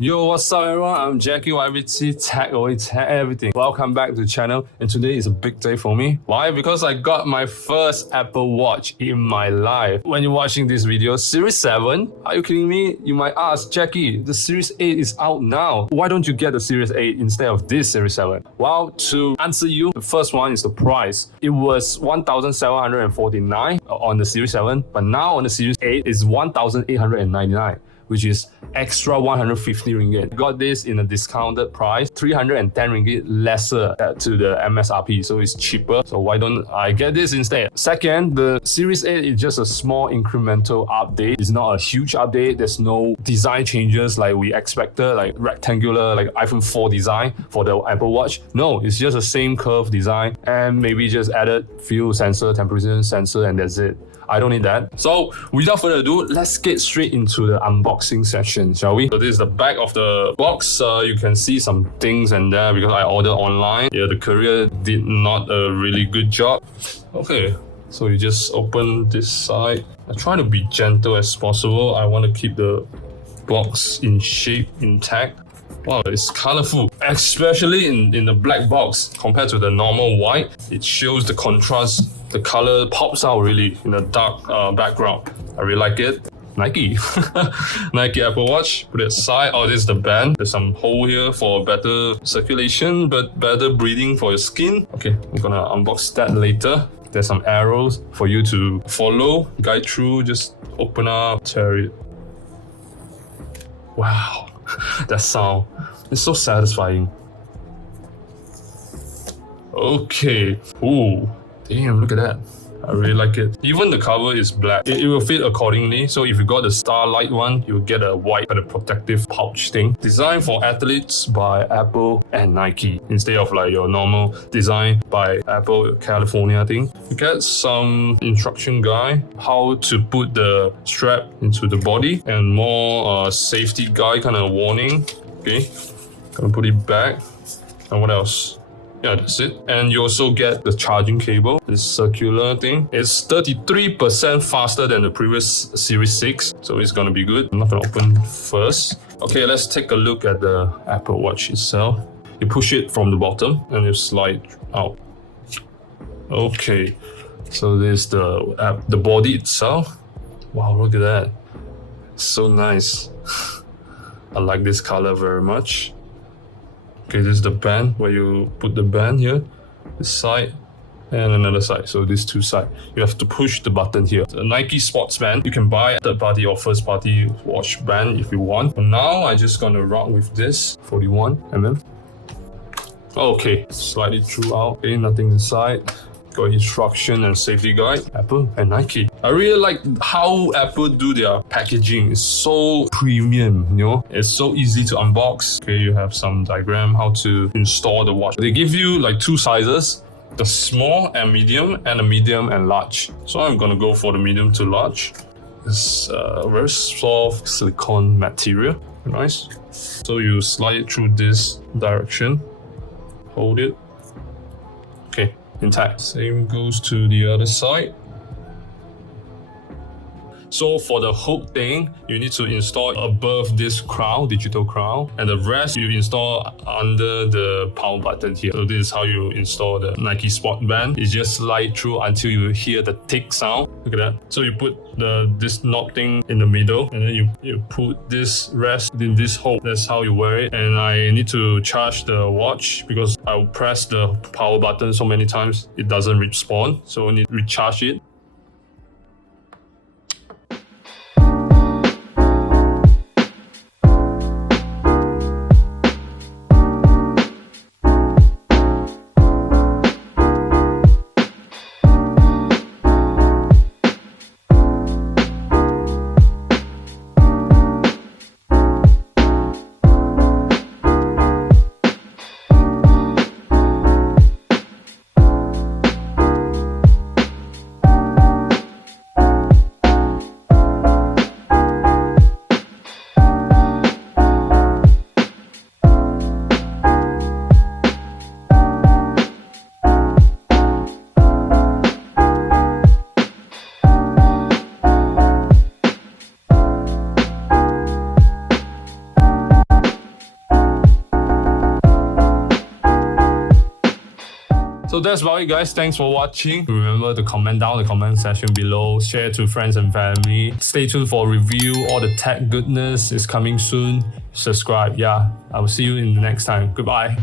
Yo, what's up everyone? I'm Jackie YBT, tech away tech everything. Welcome back to the channel, and today is a big day for me. Why? Because I got my first Apple Watch in my life. When you're watching this video, Series 7? Are you kidding me? You might ask, Jackie, the Series 8 is out now. Why don't you get the Series 8 instead of this Series 7? Well, to answer you, the first one is the price. It was 1,749 on the Series 7, but now on the Series 8 it's 1,899. Which is extra 150 ringgit. Got this in a discounted price, 310 ringgit lesser to the MSRP, so it's cheaper. So why don't I get this instead? Second, the Series 8 is just a small incremental update. It's not a huge update. There's no design changes like we expected, like rectangular, like iPhone 4 design for the Apple Watch. No, it's just the same curved design and maybe just added few sensor, temperature sensor, and that's it. I don't need that. So without further ado, let's get straight into the unboxing session, shall we? So this is the back of the box. You can see some things in there because I ordered online. Yeah, the courier did not a really good job. Okay, so you just open this side. I try to be gentle as possible. I want to keep the box in shape, intact. Wow, it's colorful, especially in the black box compared to the normal white. It shows the contrast. The color pops out really in a dark background. I really like it. Nike. Nike Apple Watch. Put it aside. Oh, this is the band. There's some hole here for better circulation, but better breathing for your skin. Okay, I'm gonna unbox that later. There's some arrows for you to follow, guide through. Just open up, tear it. Wow, that sound. It's so satisfying. Okay. Ooh. Damn, look at that. I really like it. Even the cover is black. It will fit accordingly. So if you got the Starlight one, you'll get a white and a protective pouch thing. Designed for athletes by Apple and Nike instead of like your normal design by Apple California thing. You get some instruction guide, how to put the strap into the body, and more safety guide kind of warning. Okay, gonna put it back. And what else? Yeah, that's it. And you also get the charging cable, this circular thing. It's 33% faster than the previous Series 6, so it's gonna be good. I'm not gonna open first. Okay, let's take a look at the Apple Watch itself. You push it from the bottom and you slide out. Okay, so there's the body itself. Wow, look at that. So nice. I like this color very much. Okay, this is the band where you put the band here, this side, and another side. So these two sides. You have to push the button here. The Nike sports band. You can buy a third-party or first-party watch band if you want. For now, I'm just gonna rock with this 41mm. Okay, slide it throughout. Okay, nothing inside. Got instruction and safety guide. Apple and Nike. I really like how Apple do their packaging. It's so premium, you know. It's so easy to unbox. Okay, you have some diagram how to install the watch. They give you like two sizes, the small and medium, and the medium and large. So I'm gonna go for the medium to large. It's very soft silicone material. Nice. So you slide it through this direction. Hold it. Okay. Intact. Same goes to the other side. So for the hook thing, you need to install above this crown, digital crown, and the rest you install under the power button here. So this is how you install the Nike Sport Band. You just slide through until you hear the tick sound. Look at that. So you put this knob thing in the middle, and then you put this rest in this hole. That's how you wear it. And I need to charge the watch because I will press the power button so many times it doesn't respawn. So I need to recharge it. So that's about it, guys. Thanks for watching. Remember to comment down in the comment section below. Share to friends and family. Stay tuned for review. All the tech goodness is coming soon. Subscribe. Yeah, I will see you in the next time. Goodbye.